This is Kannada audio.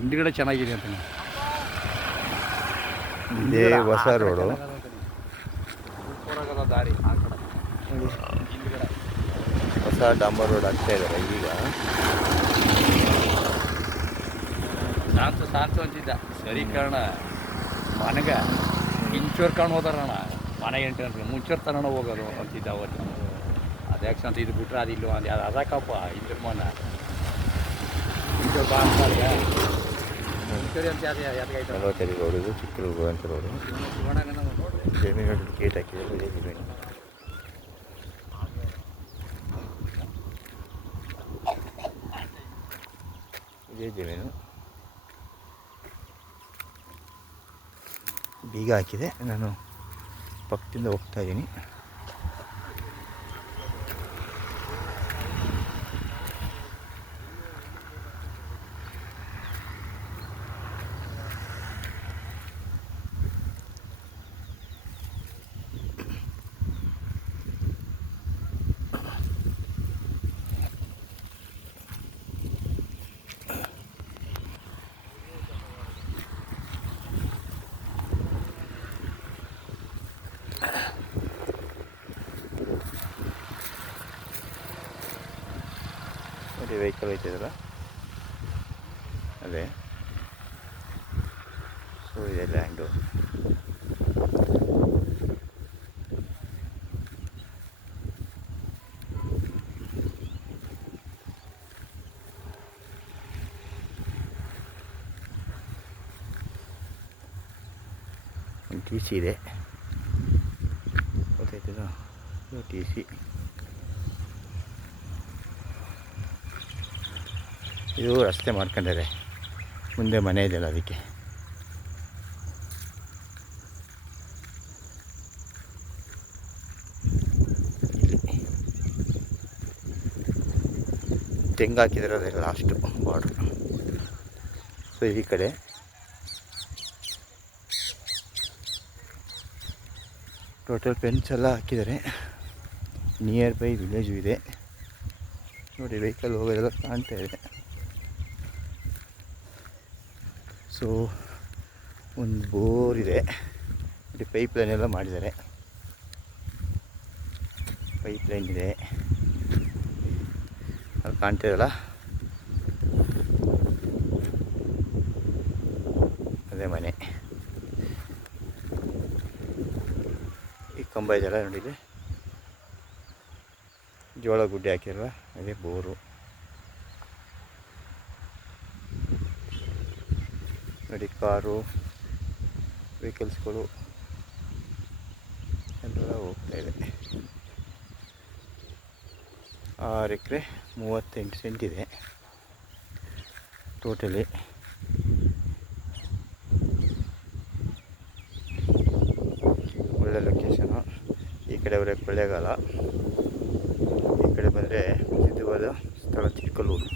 ಹಿಂದ್ಗಡೆ ಚೆನ್ನಾಗಿದೆ ಅಂತ. ಇದೇ ಹೊಸ ರೋಡು. ದಾರಿ ಆ ಕಡೆ ಹೊಸ ಡಾಂಬರ್ ರೋಡ್ ಆಗ್ತಾ ಇದ್ದಾರೆ ಈಗ. ಸಾಂತು ಅಂತಿದ್ದ ಸರಿ ಕಾರಣ ಮನೆಗೆ ಇಂಚೂರು ಕಾಣ್ ಹೋದಾರಣ ಮನೆ ಎಂಟು ಗಂಟೆ ಮುಂಚೂರು ತನಕ ಹೋಗೋದು ಅಂತಿದ್ದ ಅವತ್ತು. ಅದ್ಯಾಕೆ ಅಂತ ಇದು ಬಿಟ್ರೆ ಅದಿಲ್ಲ ಅಂದ ಅದು ಅದಕ್ಕಪ್ಪ ಇಂಚೂರು ಮನ ಇಂಚೂರು ಬಾ ಅಂತಾರೆ ಇಂಚೂರಿ ಅಂತ ಯಾವ್ದು 40 ರೋಡ್ ಇದು ಚಿಕ್ಕಲೂರು ಅಂತ ರೋಡು. ಜಮೀನು ಗೇಟ್ ಹಾಕಿದ್ದಾರೆ. ಇದೇ ಜಮೀನು. ಇದೇ ಜಮೀನು ಬೀಗ ಹಾಕಿದೆ. ನಾನು ಪಕ್ಕದಿಂದ ಹೋಗ್ತಾ ಇದ್ದೀನಿ. ನೋಡಿ ವೆಹಿಕಲ್ ಐತಿದಲ್ಲ ಅದೇ. ಸೊ ಇದೆ ಲ್ಯಾಂಡು. ಒಂದು ಟಿ ಸಿ ಇದೆ ಗೊತ್ತಾಯ್ತದ. ಟಿ ಸಿ ಇದು ರಸ್ತೆ ಮಾಡ್ಕೊಂಡಿದ್ದಾರೆ. ಮುಂದೆ ಮನೆ ಇದೆಯಲ್ಲ ಅದಕ್ಕೆ. ತೆಂಗು ಹಾಕಿದ್ದಾರೆ, ಅದೇ ಲಾಸ್ಟು ಬಾರ್ಡ್ರು. ಸೊ ಈ ಕಡೆ ಟೋಟಲ್ ಫೆನ್ಸ್ ಎಲ್ಲ ಹಾಕಿದ್ದಾರೆ. ನಿಯರ್ ಬೈ ವಿಲೇಜು ಇದೆ ನೋಡಿ. ವೆಹಿಕಲ್ ಹೋಗೋದೆಲ್ಲ ಕಾಣ್ತಾ ಇದೆ. ಸೊ ಒಂದು ಬೋರ್ ಇದೆ ನೋಡಿ. ಪೈಪ್ ಲೈನ್ ಎಲ್ಲ ಮಾಡಿದ್ದಾರೆ. ಪೈಪ್ ಲೈನ್ ಇದೆ ಅಲ್ಲಿ ಕಾಣ್ತಿದಲ್ಲ, ಅದೇ ಮನೆ. ಈ ಕಂಬ ಇದೆಯಲ್ಲ ನೋಡಿದೆ, ಜೋಳ ಗುಡ್ಡೆ ಹಾಕಿರಲ್ಲ, ಅದೇ ಬೋರು ನೋಡಿ. ಕಾರು ವೆಹಿಕಲ್ಸ್ಗಳು ಎಲ್ಲ ಹೋಗ್ತಾ ಇದೆ. 6 ಎಕರೆ 38 ಸೆಂಟ್ ಇದೆ ಟೋಟಲಿ. ಒಳ್ಳೆ ಲೊಕೇಶನು. ಈ ಕಡೆ ಅವರೇ ಕೊಳ್ಳೇಗಾಲ, ಈ ಕಡೆ ಬಂದರೆ ಪ್ರಸಿದ್ಧವಾದ ಸ್ಥಳ ಚಿಕ್ಕಲೂರು.